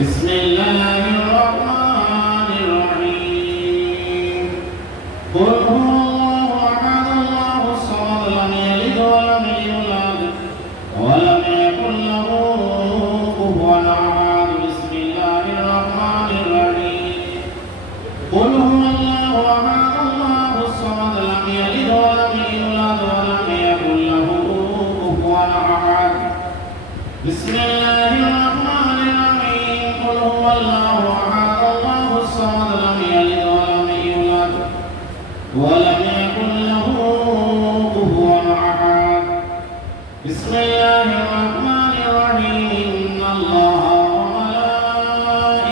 بسم الله الرحمن الرحيم قل هو الله أحد الله الصمد لم يلد ولم يولد ولم يكن له كفوا أحد بسم الله الرحمن الرحيم قل هو الله أحد الله الصمد لم يلد ولم يولد ولم يكن له كفوا أحد بسم الله الرحمن الرحيم قل هو الله أحد الله الصمد لم يلد ولم يولد ولم يكن له كفوا أحد بسم الله الرحمن الرحيم إن الله وملائكته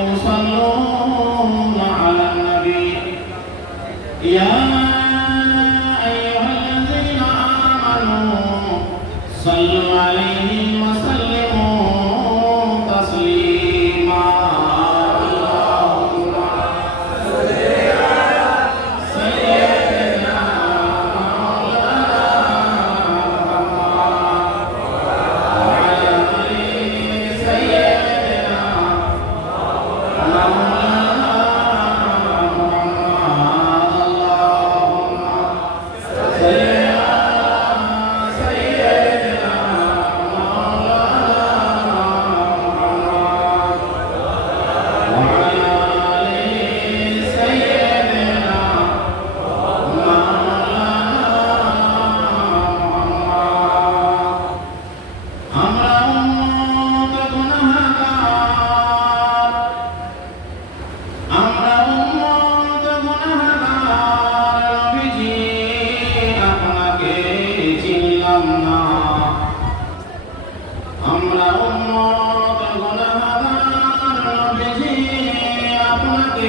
يصلون على النبي يا أيها الذين آمنوا صلوا عليه وسلموا تسليما اللهم صل على سيدنا مولانا محمد وعلى آل سيدنا مولانا محمد اللهم صل আমরা উম্মত গুনাহগার নবীজি আপনাকে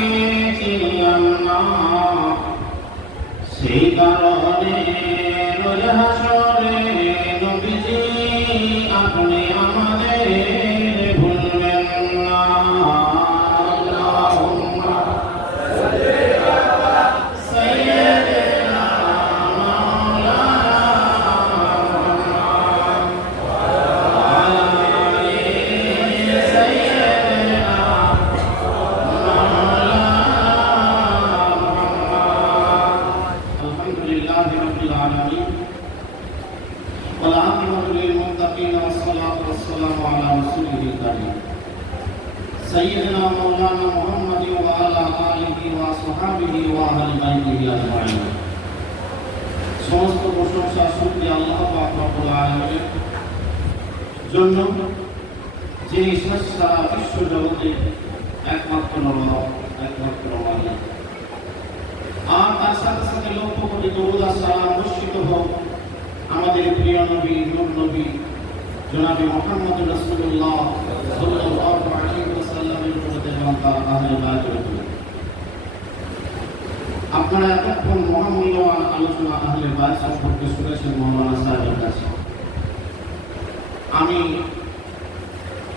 চিনলাম না সেই কারণে রোজ হাসরে নবীজি আপনি আমাদের ভুলবেন না আল্লাহুম্মা সাল্লি আলা সাইয়্যিদিনা والعاقبة للمتقين والصلاة والسلام على رسوله الكريم سيدنا مولانا محمد وعلى آله وصحبه وأهل بيته أجمعين সমস্ত প্রশংসা শুকরিয়া আল্লাহ পাক রব্বুল আলামিনের জন্য যিনি সারা বিশ্ব জগতে একমাত্র মালিক আর তার সাথে সাথে লক্ষ কোটি দরুদ আর সালাম বর্ষিত হোক আমাদের প্রিয় নবী নূর নবী জনাবে মুহাম্মদ রাসূলুল্লাহ সাল্লাল্লাহু আলাইহি ওয়াসাল্লামের উপর এবং তার আহলে বায়তের উপর। আপনারা এতক্ষণ মহামূল্যবান আলোচনা আহলে বায়ত সম্পর্কে শুনেছেন মাওলানা সাহেবের কাছে। আমি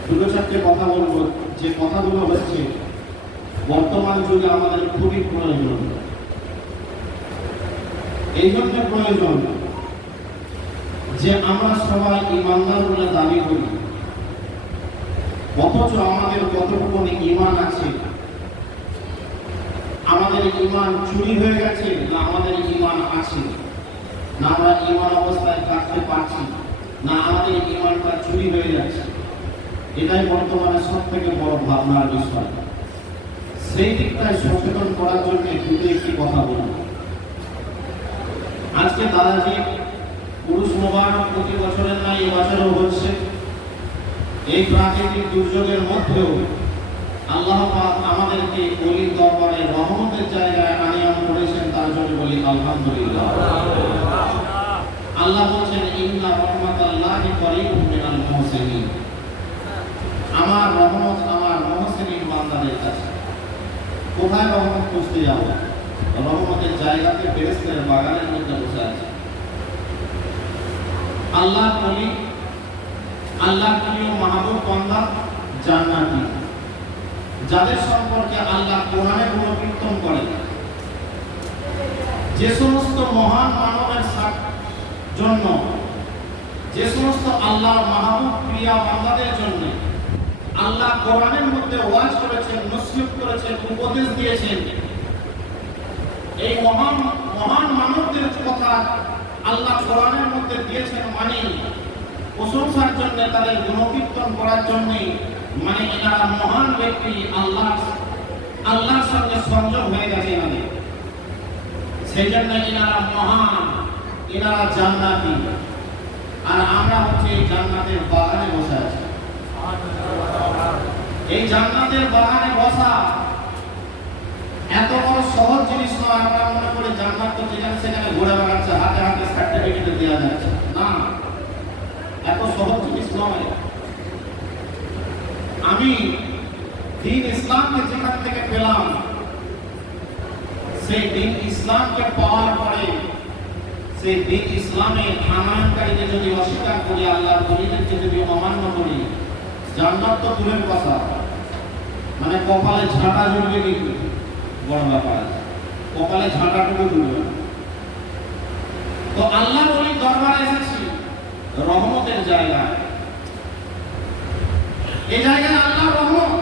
দুটো চারটে কথা বলবো, যে কথাগুলো হচ্ছে বর্তমান যুগে আমাদের খুবই প্রয়োজন। এই জন্য প্রয়োজন যে আমরা সবাই ইমানদার বলে দাবি করি, অথচ আমাদের কতটুকু ঈমান আছে, আমাদের ঈমান চুরি হয়ে গেছে না আমাদের ঈমান আছে, না আমরা ঈমান অবস্থায় থাকতে পারছি, না আমাদের ঈমানটা চুরি হয়ে যাচ্ছে। এটাই বর্তমানে সব থেকে বড় ভাবনার বিষয়। সেই দিকটায় সচেতন করার জন্য দুটো একটি কথা বলব। আজকে দাদাজি পুরুষ মোবারক প্রতি বছরের নাই এবছরও হচ্ছে। এই প্রাকৃতিক দুর্যোগের মধ্যেও আল্লাহ পাক আমাদেরকে ওলির দরবারে রহমতের জায়গায় আনিয়াম করেছেন, তার জন্য বলি আলহামদুলিল্লাহ। আল্লাহ বলছেন ইন্না রাহমাতাল্লাহি করিবুম মিনাল মুহসিনিন, আমার রহমত আমার মুহসিনিন বান্দাদের কাছে। কোথায় রহমত খুঁজতে যাব? রহমতের জায়গাতে ফেরেশতার বাগানের মধ্যে বসে আছে। আল্লাহ বলি আল্লাহ প্রিয় মাহবুব বান্দা জান্নাতি, যাদের সম্পর্কে আল্লাহ কোরআনে গুণকীর্তন করেন। যে সমস্ত মহান মানবের জন্য, যে সমস্ত আল্লাহর মাহবুব প্রিয় বান্দাদের জন্য আল্লাহ কোরআনের মধ্যে ওয়াজ করেছেন, নসিহত করেছেন, উপদেশ দিয়েছেন। এই মহান মহান মানবদের কথা আল্লাহ কোরআনের মধ্যে দিয়েছেন মানে প্রশংসার জন্য, তাদের গুণকীর্তন করার জন্য, মানে এনারা মহান ব্যক্তি, আল্লাহর সঙ্গে সংযোগ হয়ে গেছে এনাদের, সেই জন্য এনারা মহান, এনারা জান্নাতি। আর আমরা হচ্ছে এই জান্নাতের বাগানে বসে আছি। এই জান্নাতের বাগানে বসা এত বড় সহজ জিনিস নয়। আমরা মনে করি জান্নাত তো যেখানে সেখানে ঘুরে বেড়াচ্ছে, হাতে হাতে সার্টিফিকেট দেওয়া যাচ্ছে, না, এত সহজ জিনিস নয়। আমি দ্বীন ইসলামকে যেখান থেকে পেলাম, সেই দ্বীন ইসলামকে পাওয়ার পরে সেই দ্বীন ইসলামের আনয়নকারীকে যদি অস্বীকার করি, আল্লাহর ওলিদেরকে যদি অমান্য করি, জান্নাত তো দূরের কথা, মানে কপালে ঝাঁটা জুড়বে কিন্তু বড় ব্যাপার, কপালে ঝাঁটাটুকু জুড়বে। তো আল্লাহর ওলির দরবারে এসেছি রহমতের জায়গায়। এই জায়গায় আল্লাহর রহমত।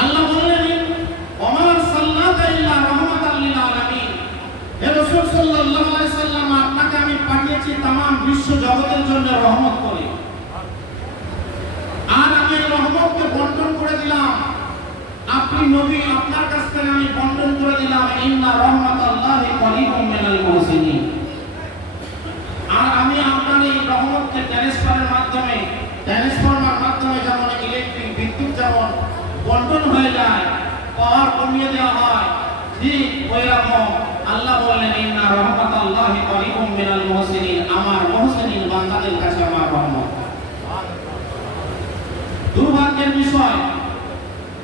আল্লাহ বললেন ওমা সাল্লাল্লাহু ইল্লা রাহমাতাল লিল আলামিন। হে রাসূল সাল্লাল্লাহু আলাইহি সাল্লাম, আপনাকে আমি পাঠিয়েছি तमाम বিশ্ব জগতের জন্য রহমত করে। আর আমি এই রহমতকে বন্টন করে দিলাম, আপনি নবী, আপনার কাছ থেকে আমি বন্টন করে দিলাম ইন্না রাহমাতাল্লাহি করিবুম মিনাল মুহসিনিন। আর আমি আপনার এই রহমতকে ট্রান্সফারের মাধ্যমে, ট্রান্সফরমার মাধ্যমে যেমন ইলেকট্রিক বিদ্যুৎ যেমন বন্টন হয়ে যায়, পাওয়ার কমিয়ে দেওয়া হয়, ঠিক ওইরকম আল্লাহ বললেন ইন্না রাহমাতাল্লাহি করিবুম মিনাল মুহসিনিন, আমার মুহসিনিন বান্দাদের কাছে আমার রহমত। দুর্ভাগ্যের বিষয়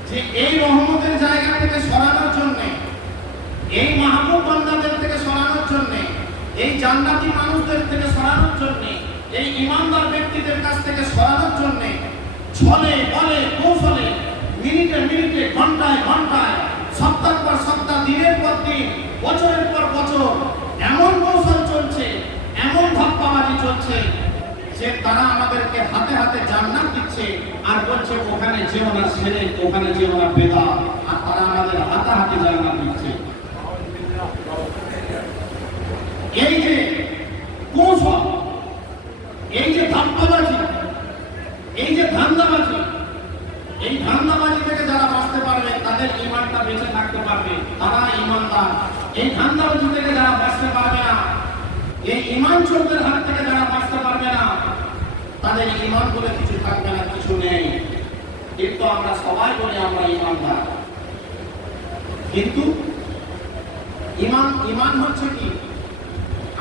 যে এই রহমতের জায়গা থেকে সরানোর জন্য, এই মাহবুব বান্দাদের থেকে সরানোর জন্য, এই জান্নাতি মানুষদের থেকে সরানোর জন্য, এই ইমানদার ব্যক্তিদের কাছ থেকে সরানোর জন্য ছলে বলে কৌশলে, মিনিটে মিনিটে, ঘন্টায় ঘন্টায়, সপ্তাহ পর সপ্তাহ, দিনের পর দিন, বছরের পর বছর এমন কৌশল চলছে, এমন ধাপ্পাবাজি চলছে যে তারা আমাদেরকে হাতে হাতে জান্নাত দিচ্ছে আর বলছে ওখানে যেও না ছেড়ে, ওখানে যেও না বেদাত, আর তারা আমাদের হাতে হাতে জান্নাত দিচ্ছে। এই যে কৌশল, এই যে ধাপ্পাবাজি, এই যে ধান্দাবাজি, এই ধান্দাবাজি থেকে যারা বাঁচতে পারবে তাদের ঈমানটা বেঁচে থাকতে পারবে, তারা ঈমানদার। এই ধান্দাবাজি থেকে যারা বাঁচতে পারবে না, এই ঈমান চোরদের হাত থেকে যারা বাঁচতে পারবে না, তাদের ঈমান বলে কিছু থাকবে না, কিছু নেই। কিন্তু আমরা সবাই বলি আমরা ঈমানদার, কিন্তু ঈমান হচ্ছে কি?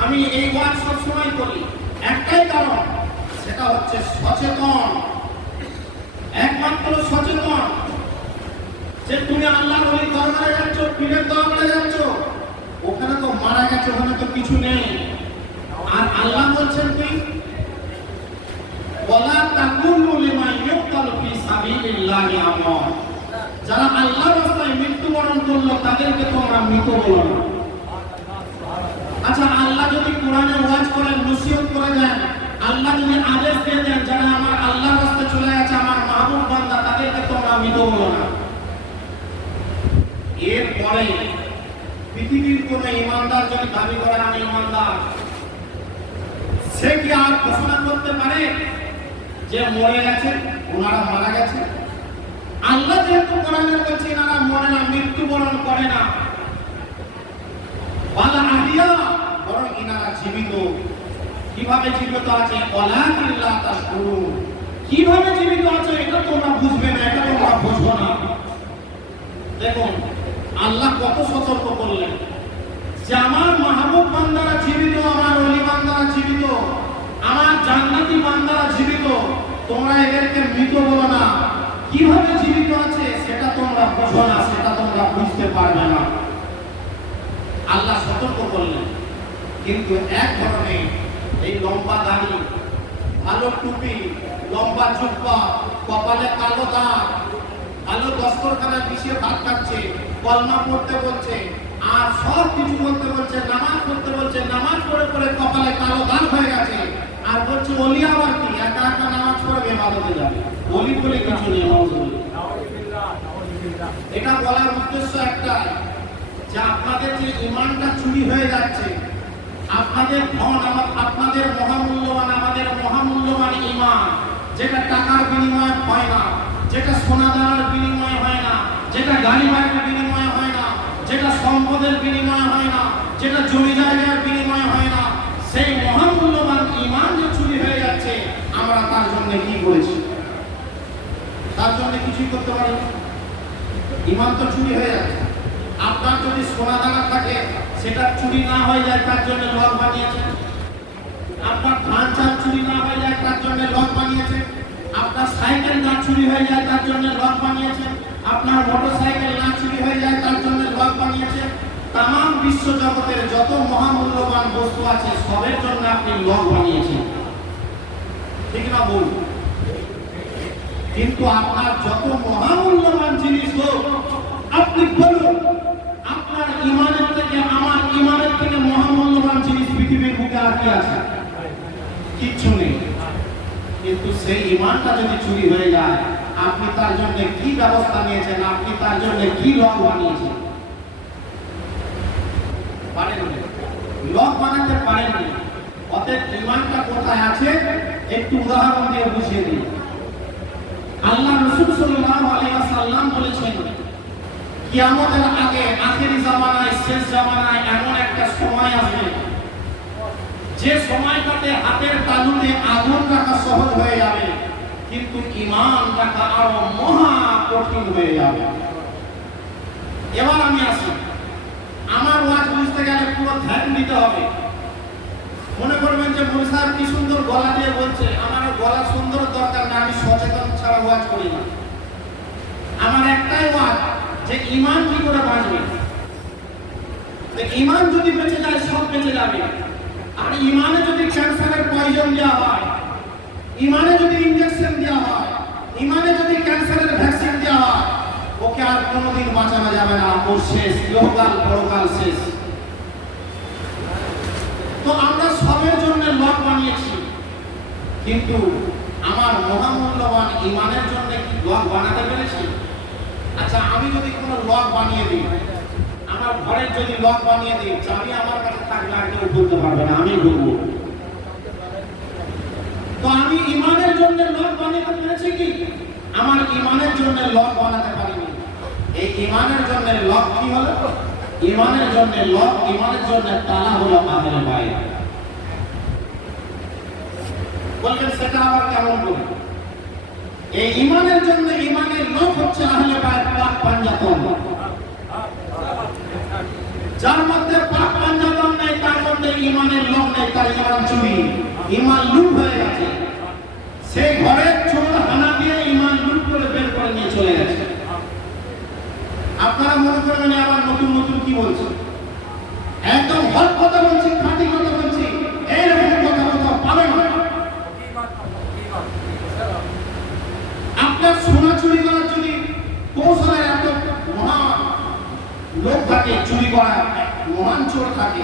আমি এই ওয়াজ সবসময় করি একটাই কারণ, সেটা হচ্ছে সচেতন, একমাত্র সচেতন। যে তুমি আল্লাহর ওলির দরবারে যাচ্ছ, পীরের দরবারে যাচ্ছ, ওখানে তো মারা গেছে, ওখানে তো কিছু নেই। আর আল্লাহ বলছেন কি, ওয়ালা তাকুলু লিমা ইউক্তালু ফি সাবিলিল্লাহি আমওয়াত, যারা আল্লাহর রাস্তায় মৃত্যুবরণ করলো তাদেরকে তোমরা মৃত বলো না। আচ্ছা, আল্লাহ যদি কোরআনে ওয়াজ করেন, নসিহত করে দেন, আল্লাহ যদি আদেশ দিয়ে দেন যারা আমার আল্লাহর রাস্তায় চলে গেছে, আমার মাহবুব বান্দা, তাদেরকে তোমরা মৃত বলো না। এরপরে পৃথিবীর কোন ইমানদার যদি দাবি করে আমি ইমানদার, সে কি আর ঘোষণা করতে পারে যে মরে গেছে, ওনারা মারা গেছে? আল্লাহ যেহেতু কোরআনে বলছে এনারা মরে না, মৃত্যুবরণ করে না, ওয়ালা আহিয়া, বরং এনারা জীবিত। কিভাবে জীবিত আছে? ওয়ালাকিল্লা তাশকুরুন, কিভাবে জীবিত আছে এটা তোমরা বুঝবে না, এটা তোমরা বুঝবো না। দেখুন আল্লাহ কত সতর্ক করলেন যে আমার মাহবুব বান্দারা জীবিত, আমার ওলি বান্দারা জীবিত, আমার জান্নাতি বান্দারা জীবিত, তোমরা এদেরকে মৃত বলো না। কিভাবে জীবিত আছে সেটা তোমরা বুঝো না, সেটা তোমরা বুঝতে পারবে না, আল্লাহ সতর্ক করলেন। কিন্তু এক ধরনের এই লম্বা দাড়ি, ভালো টুপি, লম্বা জুব্বা, কপালে কালো দাগ, কালো দস্তরখানায় পিছিয়ে ভাত খাচ্ছে, কলমা পড়তে বলছে, আর সব কিছু বলতে বলছে, নামাজ পড়তে বলছে, নামাজ পড়ে পড়ে কপালে কালো দাগ হয়ে গেছে, আর বলছে ওলি আবার কি একা একা নামাজ পড়বে ইবাদতে যাবে, ওলি বলে কিছু নেই। এটা বলার উদ্দেশ্য একটাই যে আপনাদের যে ঈমানটা চুরি হয়ে যাচ্ছে, আপনাদের ধন, আপনাদের মহামূল্যবান, আমাদের মহামূল্যবান ঈমান, যেটা টাকার বিনিময়ে হয় না, যেটা সোনা দানার বিনিময়ে হয় না, যেটা গাড়ি বাড়ির বিনিময়ে হয় না, যেটা সম্পদের বিনিময়ে হয় না, যেটা জমি জায়গার বিনিময়ে হয় না, সেই মহামূল্যবান ঈমান যে চুরি হয়ে যাচ্ছে, আমরা তার জন্য কি করেছি? তার জন্য কিছুই করতে পারি। ঈমান তো চুরি হয়ে যাচ্ছে। আপনার যদি সোনা দানা থাকে, সেটা চুরি না হয়ে যায়, তার জন্য লক বানিয়েছেন। আপনার ধান চাল চুরি না হয়ে যায়, তার জন্য লক বানিয়েছেন। আপনার সাইকেল না চুরি হয়ে যায়, তার জন্য লক বানিয়েছেন। আপনার মোটরসাইকেল না চুরি হয়ে যায়, তার জন্য লক বানিয়েছেন। তামাম বিশ্ব জগতের যত মহামূল্যবান বস্তু আছে, সবের জন্য আপনি লক বানিয়েছেন, ঠিক না বল? কিন্তু আপনার যত মহামূল্যবান জিনিস হোক, আপনি বলুন, আপনার ঈমানের থেকে, আমার ঈমানের থেকে মহামূল্যবান জিনিস পৃথিবীর বুকে আর কি আছে? কিচ্ছু নেই। কিন্তু সেই ঈমানটা যদি চুরি হয়ে যায়, আপনি তার জন্য কি ব্যবস্থা নিয়েছেন? আপনি তার জন্য কি লক বানিয়েছেন? পারেননি, লক বানাতে পারেননি। অতএব ঈমানটা কোথায় আছে একটু উদাহরণ দিয়ে বুঝিয়ে দিই। আল্লাহ রাসূল সাল্লাল্লাহু আলাইহি ওয়াসাল্লাম বলেছেন, কিয়ামতের আগে আখেরি জামানায়, শেষ জামানায় এমন একটা সময় আসবে, যে সময়টাতে হাতের তালুতে আগুন রাখা সহজ হয়ে যাবে, কিন্তু ঈমান রাখা আরো মহা কঠিন হয়ে যাবে। এবার আমি আসি, আমার ওয়াজ বুঝতে গেলে পুরো ধ্যান দিতে হবে। মনে করবেন যে মুফতি সাহেব কি সুন্দর গলা দিয়ে বলছে, আমার গলা সুন্দর দরকার না, আমি সচেতন ছাড়া ওয়াজ করি না। আমার একটাই ওয়াজ যে ঈমান কি করে বাঁচবে। ঈমান যদি বেঁচে যায়, সব বেঁচে যাবে। আর ঈমানে যদি ক্যান্সারের পয়জন দেওয়া হয়, ঈমানে যদি ইনজেকশন দেওয়া হয়, ঈমানে যদি ক্যান্সারের ভ্যাকসিন দেওয়া হয়, ওকে আর কোনোদিন বাঁচানো যাবে না, ও শেষ, ইহকাল পরকাল শেষ। তো আমরা সবের জন্য লক বানিয়েছি, কিন্তু আমার মহামূল্যবান ঈমানের জন্য কি লক বানাতে পেরেছি? আচ্ছা, আমি যদি কোনো লক বানিয়ে দিই, আমার ঘরের যদি লক বানিয়ে দিই, চাবি আমার কাছে থাকলে আর কেউ খুলতে পারবে না, আমি ঢুকবো। তো আমি ঈমানের জন্য লক বানাতে পেরেছি কি? আমার ঈমানের জন্য লক বানাতে পারিনি। এই ঈমানের জন্য লক কি হলো? ঈমানের জন্য লক, ঈমানের জন্য তালা হলো আহলে বাইত। বলবেন সেটা আবার কেমন করে? এই ঈমানের জন্য ঈমানের লক হচ্ছে আহলে বাইত, পাক পাঞ্জাতন। যার মধ্যে পাক পাঞ্জাতন নেই, তার মধ্যে ঈমানের লক নেই, তার ঈমান চুরি, ঈমান লুট হয়ে গেছে। সেই ঘরের চোর হানা দিয়ে ঈমান লুট করে বের করে নিয়ে চলে গেছে। আপনারা মনে করবেন আবার নতুন নতুন কি বলছে, একদম হক কথা বলছি, খাঁটি কথা বলছি, এইরকম কথা কথা পাবেন না। আপনার সোনা চুরি করার যদি কৌশলের এত মহান লোক থাকে, চুরি করার মহান চোর থাকে,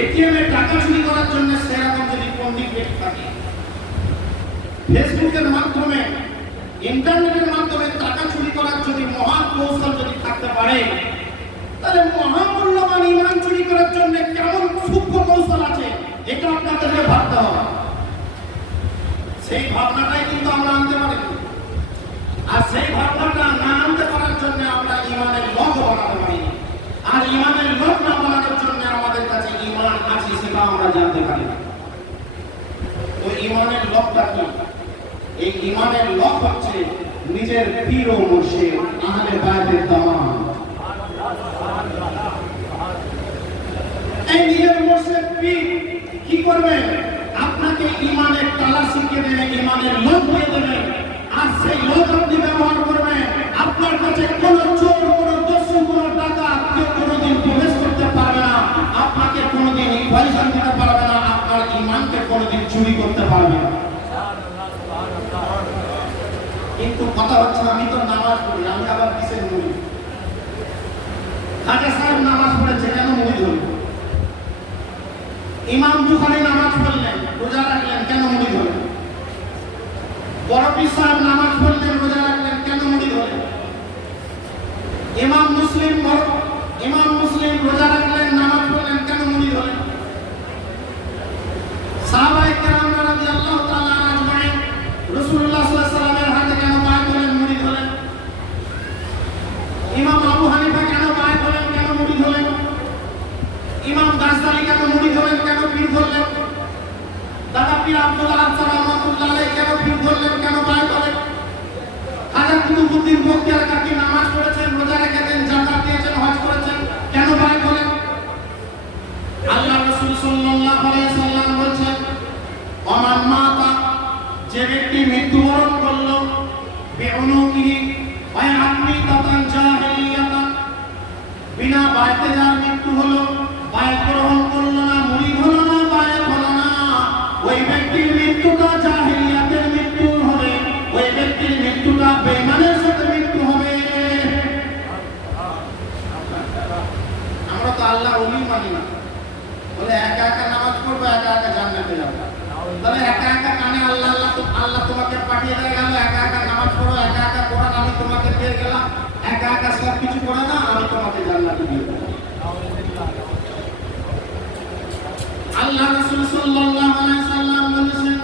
এটিএম এর টাকা চুরি করার জন্য সেরকম যদি পণ্ডিত ব্যক্তি থাকে, ফেসবুকের মাধ্যমে, ইন্টারনেটের মাধ্যমে টাকা চুরি করার যদি মহান কৌশল যদি থাকতে পারে, তাহলে মহামূল্যবান ঈমান চুরি করার জন্য কেমন সূক্ষ্ম কৌশল আছে, এটা আপনাদেরকে ভাবতে হবে। সেই ভাবনাটাই কিন্তু আমরা আনতে পারি, আর সেই ভাবনাটা না আনতে পারার জন্য আমরা ঈমানের লক বানাতে পারি। আর ঈমানের লক না বানানোর জন্য আমাদের কাছে ঈমান আছে সেটা আমরা জানতে পারি না। তো ঈমানের লকটা কি? এই ঈমানের লক হচ্ছে নিজের পীর ও মুর্শিদ আহলে বাইতের তামাম। এই নিজের মুর্শিদ পীর কি করবে? আপনাকে ঈমানের তালা শিখিয়ে দেবে, ঈমানের লক দিয়ে দেবে, আর সেই লক আপনি ব্যবহার করবেন। আপনার কাছে কোন চোর, কোন দস্যু, কোন ডাকাত কেউ কোনোদিন প্রবেশ করতে পারবে না, আপনাকে কোনোদিন ইনফরমেশন দিতে পারবে না, আপনার ঈমানকে কোনোদিন চুরি করতে পারবে না। কিন্তু কথা হচ্ছে, আমি তো নামাজ পড়ি, আমি আবার কিসের মুড়ি? খাজা সাহেব নামাজ পড়েছে, কেন মুড়ি ধরল? ইমাম বুখারী নামাজ পড়লেন, রোজা রাখলেন, কেন মুড়ি ধরলেন? বড় পীর সাহেব নামাজ পড়লেন, রোজা রাখলেন, কেন মুড়ি ধরলেন? ইমাম মুসলিম রোজা রাখলেন, নামাজ পড়লেন, কেন মুড়ি ধরলেন? সাহাবায়ে কেরাম রাদিয়াল্লাহু তাআলা আজমাইন রাসূলুল্লাহ সাল্লাল্লাহু আলাইহি ওয়াসাল্লামের হাতে কেন বায়াত হলেন, মুড়ি ধরলেন? ইমাম আবু হানিফা কেন বায়াত হলেন, কেন মুড়ি ধরলেন? ইমাম গাজদালি কেন মুড়ি ধরলেন, কেন পীর ধরলেন? দাদা পীর আব্দুল আহসান রাহমাতুল্লাহ আলাইহি কেন পীর ধরলেন, কেন বায়াত হলেন? হাজরত কুতুবউদ্দিন বখতিয়ার কাকি নামাজ পড়েছেন, রোজা রেখেছেন, যাকাত দিয়েছেন, হজ করেছেন, কেন বায়াত হলেন? আল্লাহ রাসূল সাল্লাল্লাহু আলাইহি সাল্লাম বলেছেন, ওমান মাতা, যে ব্যক্তি মৃত্যুবরণ করল, বিউনুকিহি ওয়া আমিতাতান জাহিলিয়াতান, বিনা বায়াতে যার মৃত্যু হলো, বায়াত গ্রহণ করল না, মুড়ি হলো না, বায়াত হলো না, ওই ব্যক্তির মৃত্যুটা জাহিলিয়াতের মৃত্যু হবে, ওই ব্যক্তির মৃত্যুটা বেঈমানের সাথে মৃত্যু হবে। আমরা তো আল্লাহ ওলি মানি না, বলে একা একা নামাজ পড়বো, একা একা জান্নাতে যাবো। তাহলে একা একা কানে আল্লাহ আল্লাহ আল্লাহ তোমাকে পাঠিয়ে দিয়ে গেল, একা একা নামাজ পড়ো, একা একা কোরআন আমি তোমাকে দিয়ে গেলাম, একা একা সব কিছু করে না, আমি তোমাকে জান্নাতে দিয়ে দেব। আল্লাহ রাসূল সাল্লাল্লাহু আলাইহি সাল্লাম বলেছেন,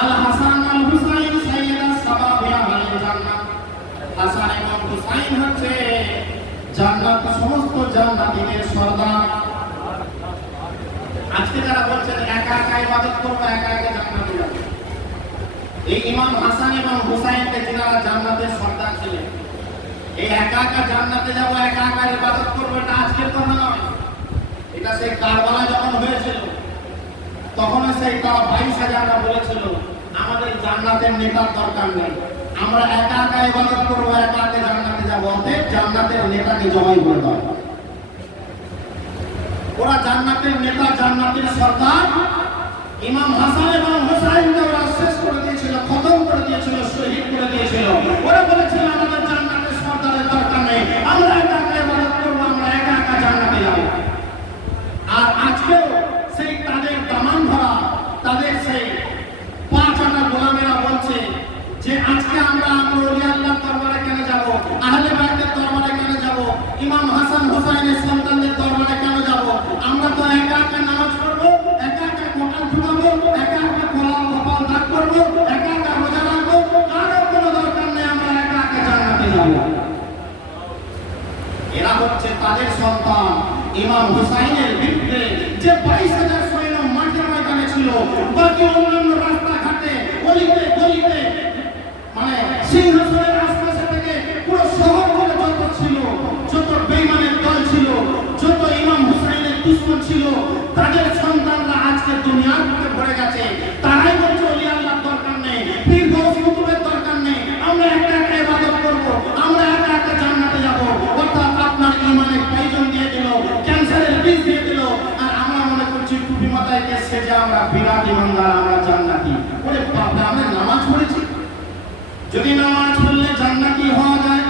আল হাসান আল হুসাইন সাইয়্যিদা সাবাবিয়া আল জান্নাত। হাসান এবং হুসাইন হচ্ছে জান্নাত, সমস্ত জান্নাতীদের সর্দার। আজকে যারা বলছেন একা একা ইবাদত করবো, একা একা জান্নাতে যাব, এই ইমাম হাসান এবং হুসাইনকে যারা জান্নাতের সর্দার ছিলেন, এই একা একা জান্নাতে যাব, একা একা ইবাদত করবো, এটা আজকের কথা নয়। এটা সেই কারবালা যখন হয়েছিল, তখন সেই তারা 22,000টা বলেছিল আমাদের জান্নাতের নেতার দরকার নেই, আমরা একা একা ইবাদত করবো, একা একা জান্নাতে যাব, অতএব জান্নাতের নেতাকে জবাই করে দাও। ওরা জান্নাতের নেতা, জান্নাতের সরদার ইমাম হাসান এবং হুসাইনকে ওরা শেষ করে দিয়েছিল, খতম করে দিয়েছিল, শহীদ করে দিয়েছিল। ওরা বলেছিল আমাদের জান্নাতের সরদারের দরকার নেই, আমরা একা একা ইবাদত করবো, আমরা একা একা জান্নাতে যাব। আর আজকেও সেই তাদের দামান ধরা, তাদের সেই 5 আনা গোলামেরা বলছে যে আজকে আমরা ওলি আল্লাহর দরবারে কেন যাব, আহলে বাইতের দরবারে কেন যাব, ইমাম হাসান হুসাইনের সন্তানদের দরবারে কেন যাব? আমরা তো একা একা নামাজ পড়বো, একা একা কোরআন শোনাবো, একা একা কোরআন কপাল দাগ করবো, একা একা রোজা রাখবো, কারো কোনো দরকার নেই, আমরা একা একা জান্নাতে যাব। এরা হচ্ছে তাদের সন্তান। ইমাম হুসাইনের বিরুদ্ধে যে 22,000 সৈন্য মাঠে ময়দানে ছিল, বাকি অন্যান্য রাস্তাঘাটে, গলিতে গলিতে, মানে সিংহাসনের আশপাশে থেকে পুরো শহর জুড়ে যত ছিল, যত বেঈমানের দল ছিল, যত ইমাম হুসাইনের দুশমন ছিল, তাদের সন্তানরা আজকে দুনিয়ার বুকে ভরে গেছে। তারাই বলছে ওলি আল্লাহর দরকার নেই, পীর গৌস কুতুবের দরকার নেই, আমরা একা একা ইবাদত করব, আমরা একা একা জান্নাতে যাব। অর্থাৎ আপনার ঈমানের পয়জন দিয়ে দিল, ক্যান্সারের বীজ দিয়ে দিল, আর আমরা মনে করছি টুপি মাথায় দিয়ে সেজে আমরা বিরাট ইমানদার, আমরা জান্নাতি। ওরে বাবা, আমরা নামাজ পড়েছি, যদি নামাজ পড়লে জান্নাতি হওয়া যায়,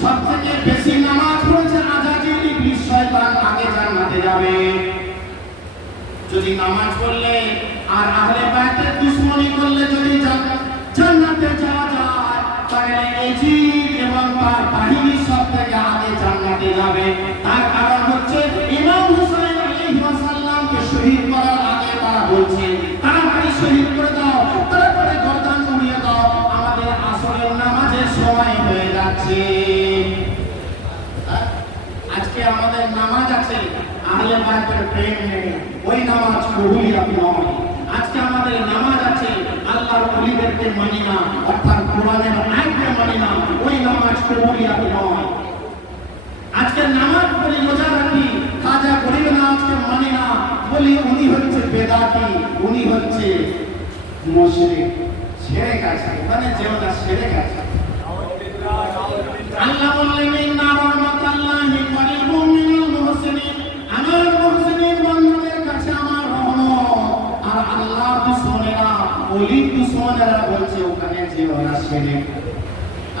সবথেকে বেশি নামাজ পড়েছে আজাজিল, ইবলিস শয়তান আগে জান্নাতে যাবে। যদি নামাজ পড়লে আর আহলে বাইতের দুশমনি করলে যদি জান্নাতে যাওয়া যায়, তাহলে ইজিদ এবং তার বাহিনী সব থেকে আগে জান্নাতে যাবে। তার কারণ হচ্ছে ইমাম হুসাইন আলাইহিস সালামকে শহীদ করার আগে তারা বলছে তাড়াতাড়ি শহীদ করে দাও, তাড়াতাড়ি গর্দান উড়িয়ে দাও, আমাদের আসরের নামাজের সময় হয়ে যাচ্ছে। আজকে আমাদের নামাজ আছে, আহলে বাইতের প্রেম নেই, ওই নামাজ কবুলিয়াত নয়। আজকে আমাদের নামাজ আছে, আল্লাহর ওলিদেরকে মানি না, অর্থাৎ কোরআনের আয়াতকে মানি না, ওই নামাজ কবুলিয়াত নয়। আজকে নামাজ পড়ি, রোজা রাখি, খাজা গরিব নামাজকে মানি না, বলি উনি হচ্ছে বেদাতি, উনি হচ্ছে মুশরিক, ছেড়ে গেছে, মানে যেওটা ছেড়ে গেছে। আল্লাহ বললেন ইন্না রাহমাতাল্লাহি করিবুম মিনাল মুহসিনিন, আমার মুহসিনিন বান্দাদের কাছে আমার রহমত। আর আল্লাহর দুশমনেরা, ওলির দুশমনেরা বলছে ওখানে যেও না, শিরক।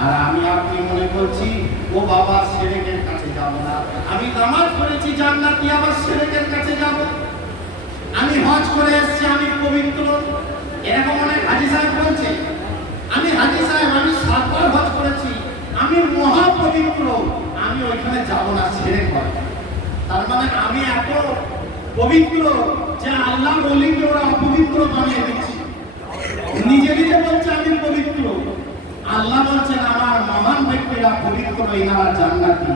আর আমি আপনি মনে করছি ও বাবা শিরকের কাছে যাব না, আমি নামাজ পড়েছি জান্নাতি আবার শিরকের কাছে যাব, আমি হজ করে এসেছি আমি পবিত্র। এরকম অনেক হাজী সাহেব বলছে আমি হাজী সাহেব, আমি 7 বার হজ করেছি, আমি মহা পবিত্র, আমি ওইখানে যাব না, শিরক হবে। তার মানে আমি এত পবিত্র যে আল্লাহ ওলিকে ওরা অপবিত্র বানিয়ে দিচ্ছে। নিজে নিজে বলছে আমি পবিত্র, আল্লাহ বলছেন আমার মহান ব্যক্তিরা পবিত্র, এনারা জান্নাতি,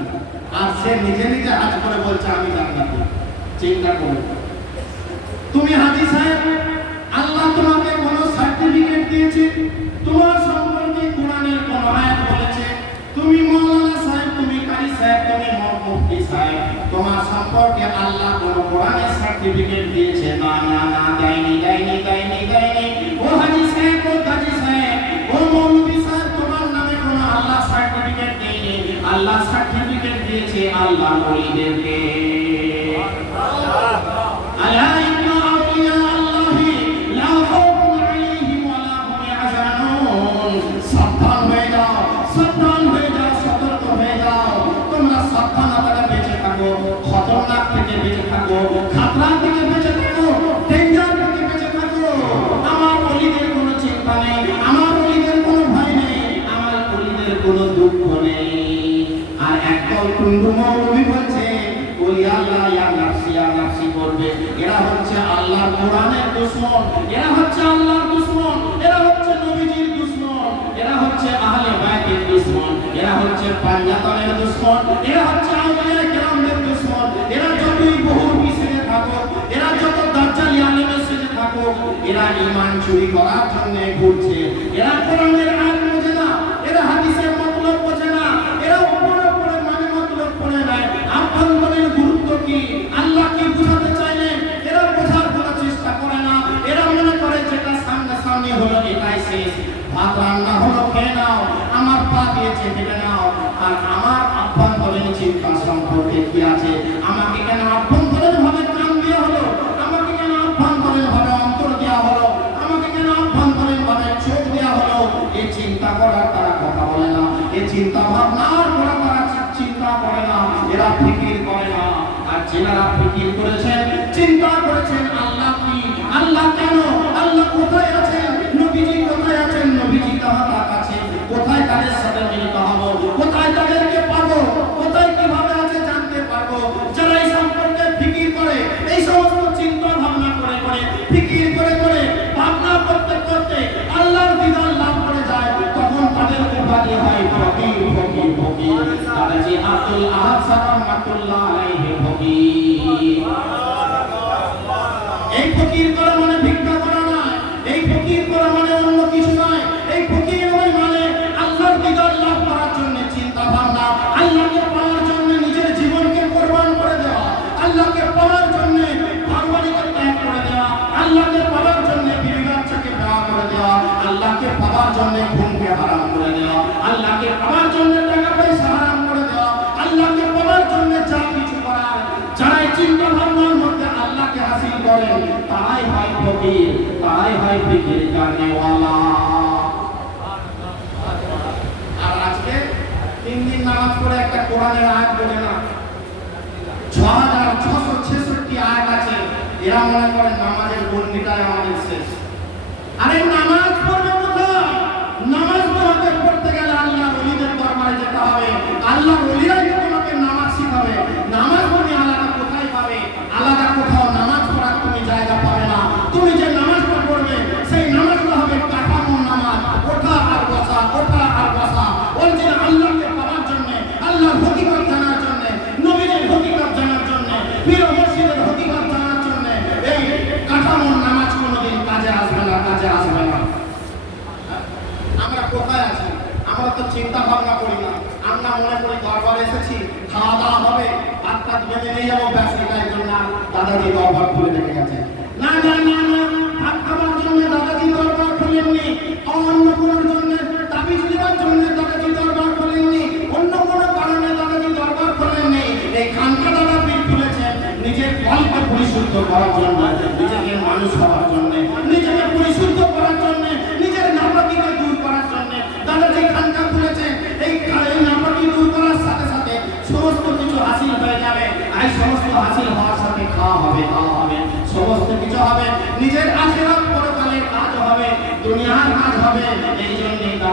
আর সে নিজে নিজে হাজ করে বলছে আমি জান্নাতি। চিন্তা করো, তুমি হাজী সাহেব, আল্লাহ তোমাকে কোন সার্টিফিকেট দিয়েছে? তোমার সম্পর্কে কোরআনের কোন আয়াত বলেছে? তুমি মাওলানা সাহেব, তুমি কারি সাহেব, তুমি মুফতি সাহেব, তোমার সম্পর্কে আল্লাহ কোন কোরআনের সার্টিফিকেট দিয়েছে? না না না, দেয়নি দেয়নি দেয়নি দেয়নি। ও হাজী সাহেব, ও গাজী সাহেব, ও মৌলভী সাহেব, তোমার নামে কোন আল্লাহ সার্টিফিকেট দেয়নি। আল্লাহ সার্টিফিকেট দিয়েছে আল্লাহ ওলিদেরকে। আল্লাহ এরা হচ্ছে আল্লাহর কোরআনের দুশমন, এরা হচ্ছে আল্লাহর দুশমন, এরা হচ্ছে নবীজির দুশমন, এরা হচ্ছে আহলে বাইতের দুশমন, এরা হচ্ছে পাঞ্জাতনের দুশমন, এরা হচ্ছে আউলিয়া কেরামদের দুশমন। এরা যতই বহু সেজে থাকো, এরা যত দাজ্জালি আলেমে সেজে থাকো, এরা ঈমান চুরি করার জন্য ঘুরছে। এরা কোরআনের আয়াত বোঝে না, এরা হাদিসের মতলব বোঝে না, এরা উপরে উপরে মানে মতলব পড়ে নেয়। আভ্যন্তরীণ গুরুত্ব কি, আল্লাহ কি বুঝাতে চাইলেন, এরা বোঝার কোনো চেষ্টা করে না। এরা মনে করে যেটা সামনে সামনে হলো এটাই শেষ। ভাত রান্না হলো খেয়ে নাও, আমার পা দিয়েছে হেঁটে নাও, আর আমার আভ্যন্তরীণ চিন্তা সম্পর্কে কি আছে? আমাকে কেন আভ্যন্তরীণ ভাবে কান দেওয়া হলো? আমাকে কেন আভ্যন্তরীণ ভাবে অন্তর দেওয়া হলো? আমাকে কেন আভ্যন্তরীণ ভাবে চোখ দেওয়া হলো? এই চিন্তা করার তারা কথা বলে না, এই চিন্তা ভাবনার করা তারা চিন্তা করে না, এরা ফিকির করে না। আর যারা ফিকির করেছেন, চিন্তা করেছেন আল্লাহ কি, আল্লাহ কেন, আল্লাহ কোথায় আছেন, নবীজি কোথায় আছেন, নবীজি তার কাছে, কোথায় তাদের সাথে মিলিত হব, কোথায় তাদেরকে পাবো, কোথায় কিভাবে আছে জানতে পারবো। যারা এই সম্পর্কে ফিকির করে, এই সমস্ত চিন্তা ভাবনা করে করে ফিকির করে করে ভাবনা করতে করতে আল্লাহর দিদার লাভ করে যায়, তখন তাদের উপাধি হয় ফকির ফকির ফকির। দাদাজি আব্দুল আহাদ সাহেব রহমাতুল্লাহ আলাইহি ফকির। এই ফকির করা মানে ভিক্ষা করা নয়, এই ফকির করা মানে অন্য কিছু নয়। এই ফকির মানে আল্লাহর দিদার লাভ করার জন্য চিন্তা ভাবনা, আল্লাহকে পাওয়ার জন্য নিজের জীবনকে কোরবান করে দেওয়া, আল্লাহকে পাওয়ার জন্য ঘরবাড়িকে ত্যাগ করে দেওয়া, আল্লাহকে পাওয়ার জন্য বিবি বাচ্চাকে বিবাহ করে দেওয়া, আল্লাহকে পাওয়ার জন্য ঘুমকে হারাম করে দেওয়া, আল্লাহকে পাওয়ার জন্য টাকা পয়সা হারাম করে দেওয়া, আল্লাহকে পাওয়ার জন্য যা কিছু করার, যারা চিন্তা ভাবনার মধ্যে আল্লাহকে হাসিল করে তারাই হয় ফকির, তারাই হয় ফিকির কারনেওয়ালা। আর আজকে 3 দিন নামাজ পড়ে একটা কোরআনের আয়াত বোঝে না, 6666 আয়াত আছে, এরা মনে করে নামাজের গণ্ডিটাই আমাদের শেষ। আরে নামাজ পড়বে কোথায়? নামাজ তোমাকে পড়তে গেলে আল্লাহ ওলিদের দরবারে যেতে হবে, আল্লাহ ওলিরাই তোমাকে নামাজ শিখাবে। নামাজ তুমি আলাদা কোথায় পাবে? আলাদা কোথাও নামাজ পড়ার তুমি জায়গা পাবে না। তুমি যে নামাজটা পড়বে সেই নামাজটা হবে কাঠামোর নামাজ, ওঠা আর বসা, ওঠা আর বসা। ওই যে আল্লাহকে পাওয়ার জন্য, আল্লাহর হকিকত জানার জন্য, নবীর হকিকত জানার জন্য, পীর মুর্শিদের হকিকত জানার জন্য এই কাঠামোর নামাজ কোনোদিন কাজে আসবে না, কাজে আসবে না। আমরা কোথায় আছি? আমরা তো চিন্তা ভাবনা করি না, আমরা মনে করি দরবারে এসেছি, খাওয়া দাওয়া হবে, ভাত টাত বেঁধে নিয়ে যাবো, ব্যাস এটাই জন্য দাদাজি দরবার খুলে রেখে গেছে। না না না না, ভাত খাওয়ার জন্য দাদাজি দরবার খোলেননি, অন্য কোনো জন্য তাবিজ দেওয়ার জন্য দাদাজি দরবার খোলেননি, অন্য কোনো কারণে দাদাজি দরবার খোলেননি। এই খানকা দাদা পীর খুলেছেন নিজের কলকে পরিশুদ্ধ করার জন্য, নিজেকে মানুষ হওয়ার জন্য, নিজেকে পরিশুদ্ধ করার জন্য, নিজের নাপাকিকে দূর করার জন্য দাদাজি খানকা খুলেছেন।